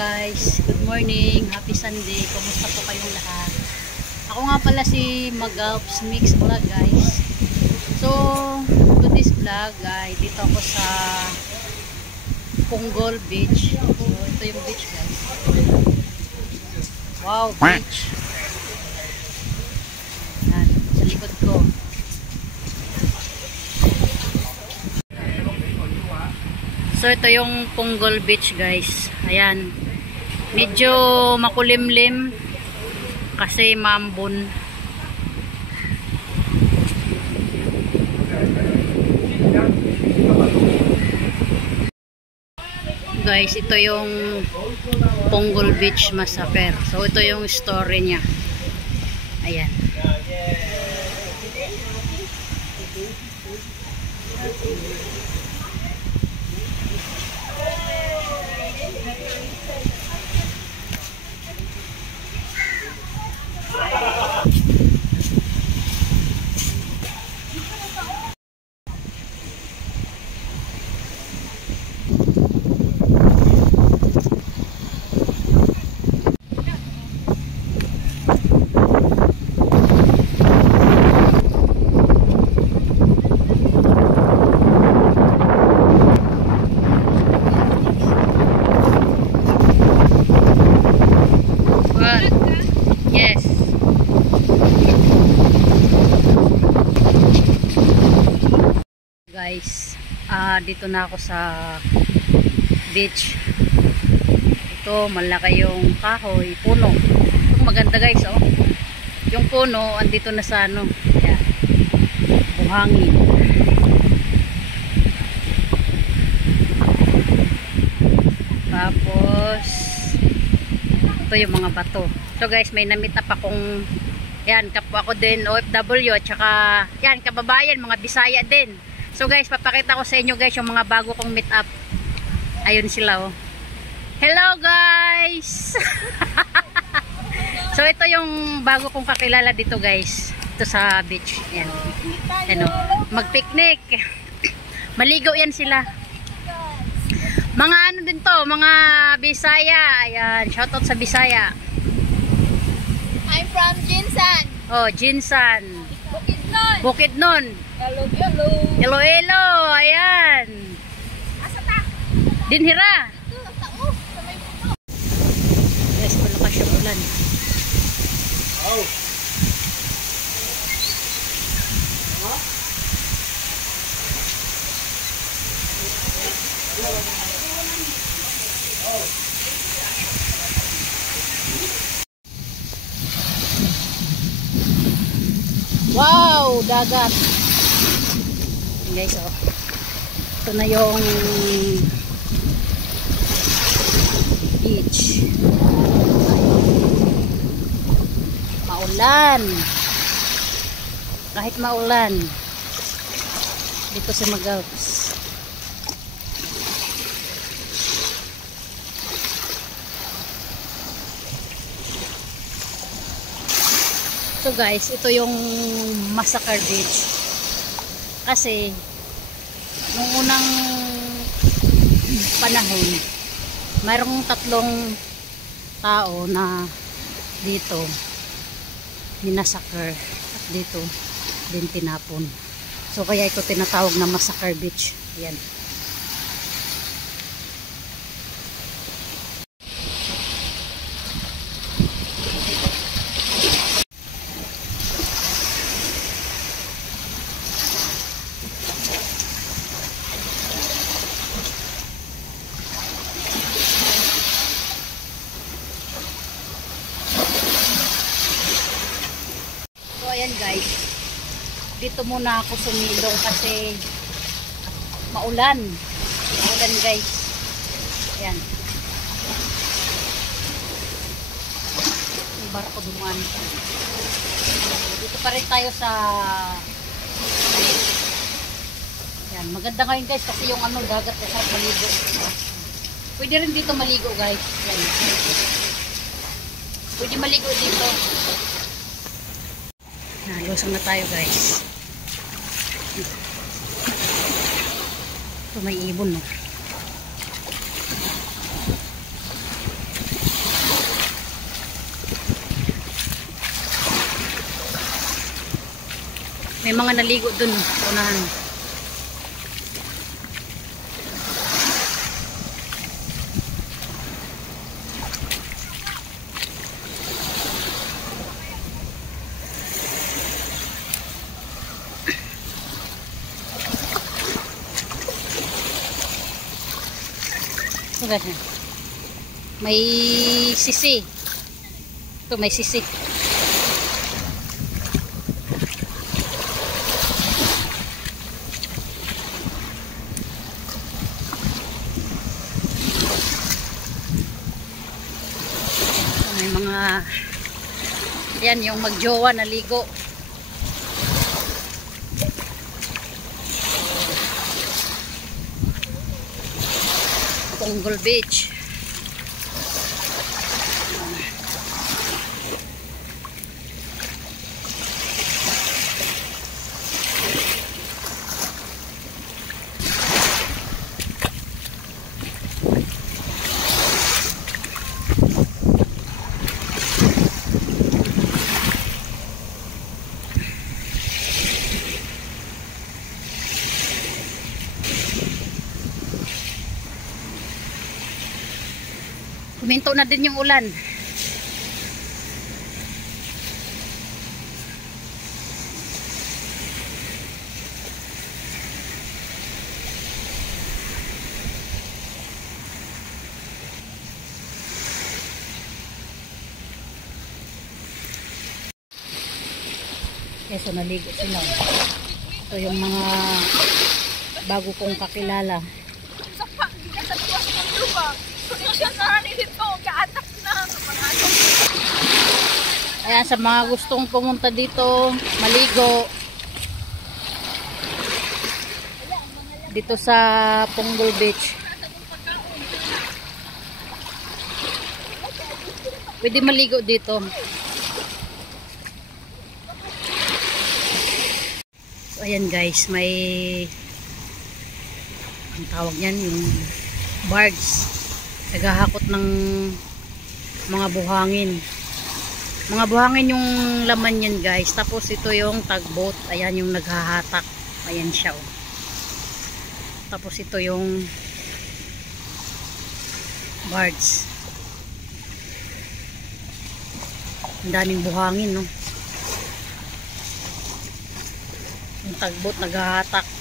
guys, good morning, happy Sunday, kumusta po kayong lahat? Ako nga pala si Magalps Mix Vlog guys. So, today's vlog ay dito ako sa Punggol Beach. So, ito yung beach guys. Wow, beach. Yan, sa likod ko. So ito yung Punggol Beach guys. Ayan. Medyo makulimlim kasi mambon. Guys, ito yung Punggol Beach Massacre. So ito yung story niya. Ayan. Yes. Guys, dito na ako sa beach. Ito, malaki yung kahoy, puno. Ito, maganda guys, oh. Yung puno, andito na sa ano. Ayan. Buhangin. Tapos, ito yung mga bato. So guys, may na-meet up akong, yan, kapwa ako din, OFW, at saka, yan, kababayan, mga Bisaya din. So guys, papakita ko sa inyo guys, yung mga bago kong meet up. Ayun sila, oh. Hello guys! So ito yung bago kong kakilala dito guys. Ito sa beach. Yan. Ano, mag-picnic. Maligo yan sila. Mga ano din to, mga Bisaya. Ayan, shoutout sa Bisaya. I'm from Jinsan. Oh, Jinsan. Bukidnon. Bukidnon. Hello. Iloilo, ayan. Asa ta? Dinhira. Ito, tao. Sa may puno. Guys, malakas yung ulan. Oh. Wow, dagat. Ayan guys, oh. Ito na yung beach. Maulan. Kahit maulan. Dito sa Magalps. So guys, ito yung Massacre Beach. Kasi nung unang panahon, mayroong 3 tao na dito minasakar at dito din tinapon. So kaya ito tinatawag na Massacre Beach. Ayan. Ayan guys, dito muna ako sumilong kasi maulan guys. Ayan, yung barko duman. Dito pa rin tayo sa, ayan, maganda ngayon guys kasi yung ano, dagat na sarap maligo. Pwede rin dito maligo guys. Ayan. Pwede maligo dito. Lusong na tayo guys. Ito may ibon, no? May mga naligo dun. Unahan. Ito guys. May sisi. Ito may sisi. May mga yan yung magjowa na ligo. Punggol Beach. Huminto na din yung ulan. Okay, so naligo sila. Ito yung mga bago kong kakilala. Sapa, hindi ka sa tuwas ng lupa. Kung siya sa nilito, kaatak na. Ayan, sa mga gustong pumunta dito, maligo. Dito sa Punggol Beach. Pwede maligo dito. So, ayan guys, may ang tawag yan, yung barge. Naghahakot ng mga buhangin. Mga buhangin yung laman yan guys. Tapos ito yung tugboat. Ayan yung naghahatak. Ayan siya oh. Tapos ito yung barge. Ang daming buhangin no. Yung tugboat naghahatak.